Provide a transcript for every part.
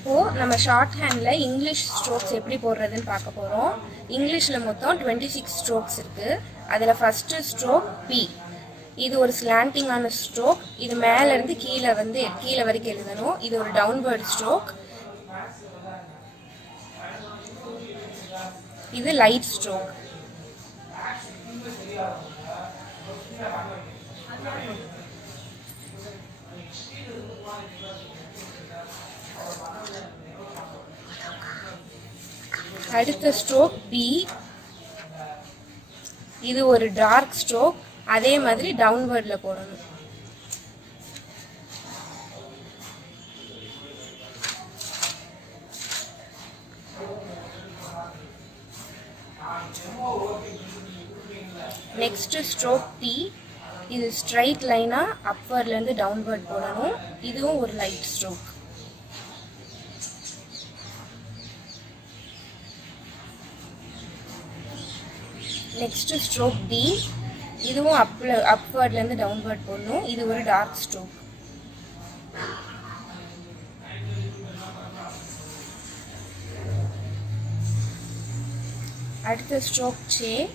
இப்போ நம்ம ஷார்ட் ஹேண்ட்ல இங்கிலீஷ் ஸ்ட்ரோக்ஸ் எப்படி போடுறதுன்னு பார்க்க போறோம். இங்கிலீஷ்ல மொத்தம் 26 ஸ்ட்ரோக்ஸ் இருக்கு. அதுல ஃபர்ஸ்ட் ஸ்ட்ரோக் P. இது ஒரு ஸ்லாண்டிங் ஆன ஸ்ட்ரோக். இது மேல இருந்து கீழ வரைக்கும் எழுதணும். இது ஒரு டவுன்வர்ட் ஸ்ட்ரோக். இது லைட் ஸ்ட்ரோக். அடுத்த ஸ்ட்ரோக் B. இது ஒரு டார்க் ஸ்ட்ரோக். அதே மாதிரி டவுன்வர்ட்ல போடணும். Next stroke T. இது ஸ்ட்ரைட் லைனா அப்வர்ட்ல இருந்து டவுன்வர்ட் போடணும். இதுவும் ஒரு light stroke. Next stroke D. இதுவும் அப்வர்ட்ல இருந்து டவுன்வர்ட் போடணும். இது ஒரு டார்க் ஸ்ட்ரோக். அடுத்த ஸ்ட்ரோக் J.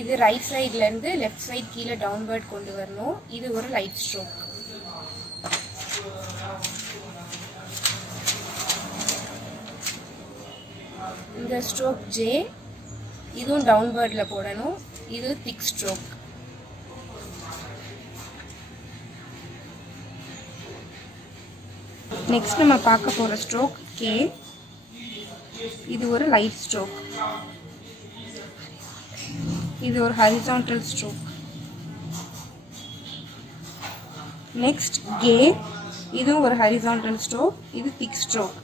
இது ரைட் சைடுல இருந்து லெஃப்ட் சைடு கீழே டவுன்வர்ட் கொண்டு வரணும். இது ஒரு லைட் ஸ்ட்ரோக். இந்த ஸ்ட்ரோக் J. இதுவும் டவுன்வர்ட்ல போடணும். இது திக் ஸ்ட்ரோக். நெக்ஸ்ட் நம்ம பார்க்க போற ஸ்ட்ரோக் K. இது ஒரு லைட் ஸ்ட்ரோக். இது ஒரு ஹரிசான்டல் ஸ்ட்ரோக். Next K. இதுவும் ஒரு ஹரிசான்டல் ஸ்ட்ரோக். இது திக் ஸ்ட்ரோக்.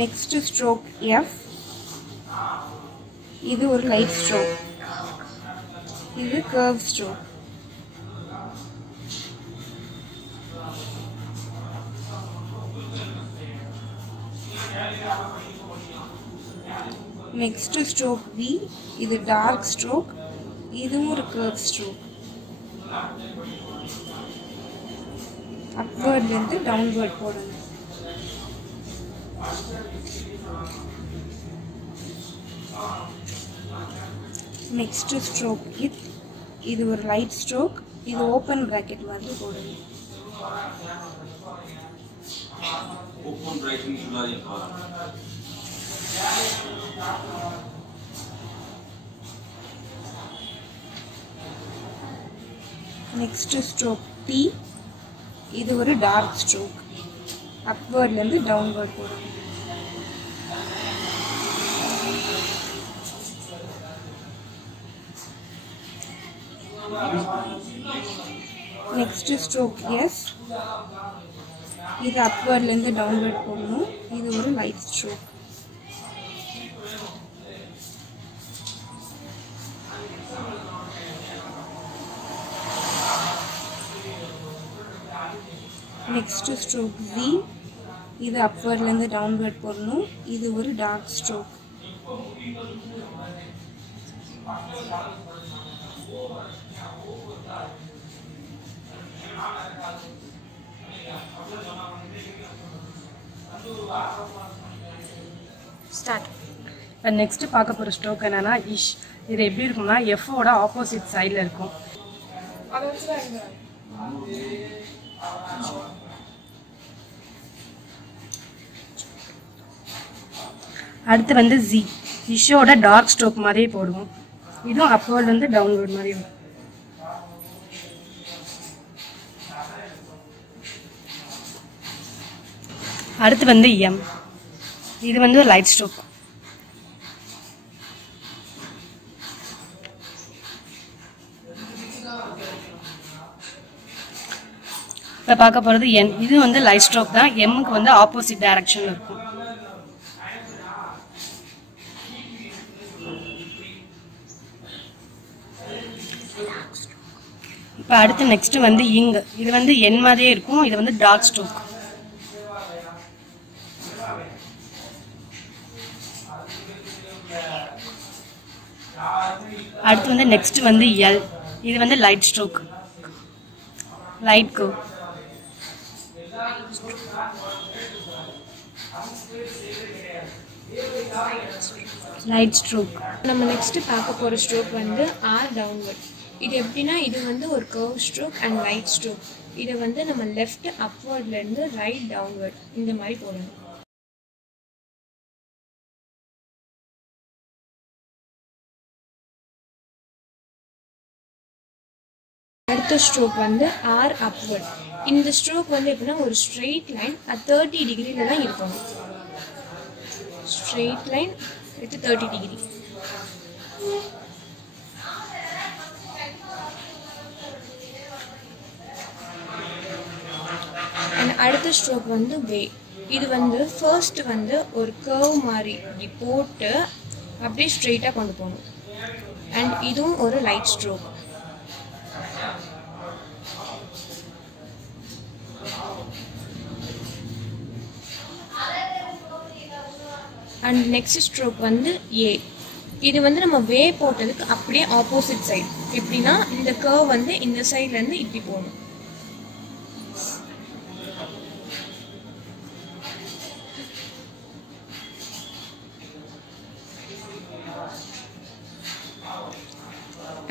Next stroke F. இது ஒரு லைட் ஸ்ட்ரோக். இது curve stroke. Next stroke B. இது டார்க் ஸ்ட்ரோக். இதுவும் ஒரு கர்வ் ஸ்ட்ரோக். அப்வர்ட்ல இருந்து டவுன்வர்ட் போடணும். நெக்ஸ்ட் ஸ்ட்ரோக் இது ஒரு லைட் ஸ்ட்ரோக். இது ஓபன் பிராக்கெட் மாதிரி போடணும். Next stroke T. இது ஒரு டார்க் ஸ்ட்ரோக். அப்வர்ட்ல இருந்து டவுன்வர்ட் போடணும். Next stroke S. இது அப்வர்ட்ல இருந்து டவுன்வர்ட் போடணும். இது ஒரு light stroke. Next stroke Z. இது அப்வர்ட்ல இருந்து டவுன்வர்ட் போடணும். இது ஒரு டார்க் ஸ்ட்ரோக். ஸ்டார்ட். நெக்ஸ்ட் பார்க்க போற ஸ்ட்ரோக் என்னன்னா இஷ். இது எப்படி இருக்கும்னா F ஓட ஆப்போசிட் சைடுல இருக்கும். அடுத்து வந்து Z. இஷோட டார்க் ஸ்ட்ரோக் மாதிரியே போடுவோம். இதுவும் அப்வர்ட்ல இருந்து டவுன்வர்ட் மாதிரி வரும். அடுத்து வந்து M. இது வந்து லைட் ஸ்ட்ரோக். இப்ப பார்க்க போறது N. இது வந்து லைட் ஸ்ட்ரோக் தான். M-க்கு வந்து ஆப்போசிட் டைரக்ஷன்ல இருக்கும். இப்ப அடுத்து நெக்ஸ்ட் வந்து இங். இது வந்து N மாதிரியே இருக்கும். இது வந்து டார்க் ஸ்ட்ரோக். அடுத்து வந்து நெக்ஸ்ட் வந்து L. இது வந்து light stroke. light curve. Light stroke. நம்ம நெக்ஸ்ட் பார்க்க போற ஸ்ட்ரோக் வந்து R downward. இது எப்படின்னா இது வந்து ஒரு curve stroke and light stroke. இதை வந்து நம்ம லெஃப்ட் அப்வர்ட்ல இருந்து ரைட் டவுன்வர்ட் இந்த மாதிரி போடணும். அடுத்த ஸ்ட்ரோக் வந்து R upward. இந்த ஸ்ட்ரோக் வந்து எப்படின்னா ஒரு ஸ்ட்ரெயிட் லைன் 30 டிகிரில தான் இருக்கணும். Straight line with 30 degree. அடுத்த ஸ்ட்ரோக் வந்து வே. இது வந்து ஃபர்ஸ்ட் வந்து ஒரு கர்வ் மாதிரி இப்படி போட்டு அப்படியே ஸ்ட்ரெயிட்டா கொண்டு போகணும். அண்ட் இதுவும் ஒரு light stroke. And next stroke வந்து ஏ. இது வந்து நம்ம வே போட்டதுக்கு அப்படியே ஆப்போசிட் சைடு. எப்படின்னா இந்த கர்வ் வந்து இந்த சைட்ல இருந்து இப்படி போகணும்.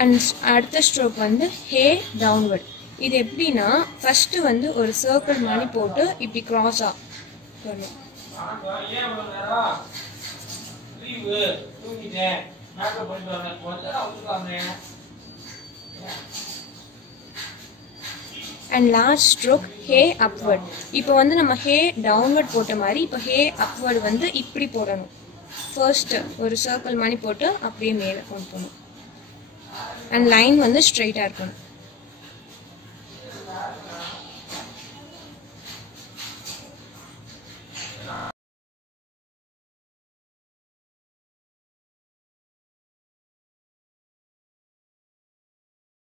அண்ட் அடுத்த ஸ்ட்ரோக் வந்து ஹே டவுன்வர்ட். இது எப்படின்னா ஃபர்ஸ்ட் வந்து ஒரு சர்க்கிள் மாதிரி போட்டு இப்படி கிராஸா வரணும். And last stroke hey upward. இப்போ வந்து நம்ம ஹே டவுன்வர்ட் போட்ட மாதிரி இப்போ ஹே அப்வர்ட் வந்து இப்படி போடணும். ஃபர்ஸ்ட் ஒரு சர்க்கிள் மாதிரி போட்டு அப்படியே மேலே கொண்டு போகணும். அண்ட் லைன் வந்து ஸ்ட்ரெயிட்டாக இருக்கணும்.